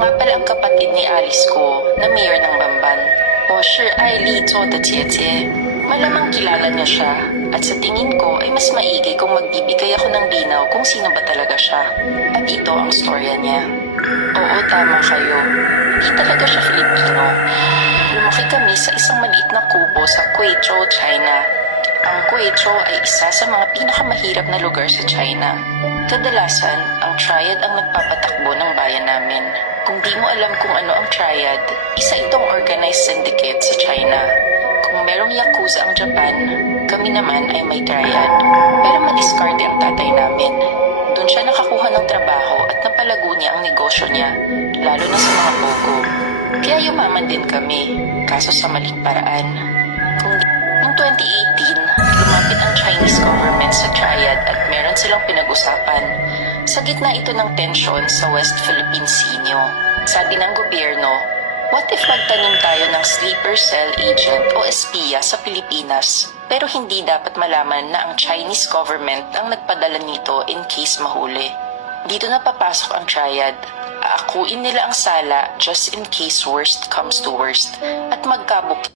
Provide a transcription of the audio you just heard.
nga pala ang kapatid ni Alice ko na mayor ng Bamban. O si Ai Li Zhou de Jie Malamang kilala niya siya at sa tingin ko ay mas maigi kung magbibigay ako ng linaw kung sino ba talaga siya. At ito ang storya niya. Oo, tama kayo. Hindi talaga siya Filipino. Lumaki kami sa isang maliit na kubo sa Guizhou, China. Ang Guizhou ay isa sa mga pinakamahirap na lugar sa China. Kadalasan, ang triad ang namin. Kung di mo alam kung ano ang triad, isa itong organized syndicate sa China. Kung merong Yakuza ang Japan, kami naman ay may triad. Pero madiskarte ang tatay namin. Doon siya nakakuha ng trabaho at napalago niya ang negosyo niya, lalo na sa mga pogo. Kaya yumaman din kami, kaso sa maling paraan. Kung Noong 2018, lumapit ang Chinese government sa Triad at meron silang pinag-usapan. Sa gitna ito ng tensyon sa West Philippine Sea. Sabi ng gobyerno, what if magtanim tayo ng sleeper cell agent o espiya sa Pilipinas? Pero hindi dapat malaman na ang Chinese government ang nagpadala nito in case mahuli. Dito na papasok ang triad. Aakuin nila ang sala just in case worst comes to worst at magkabuk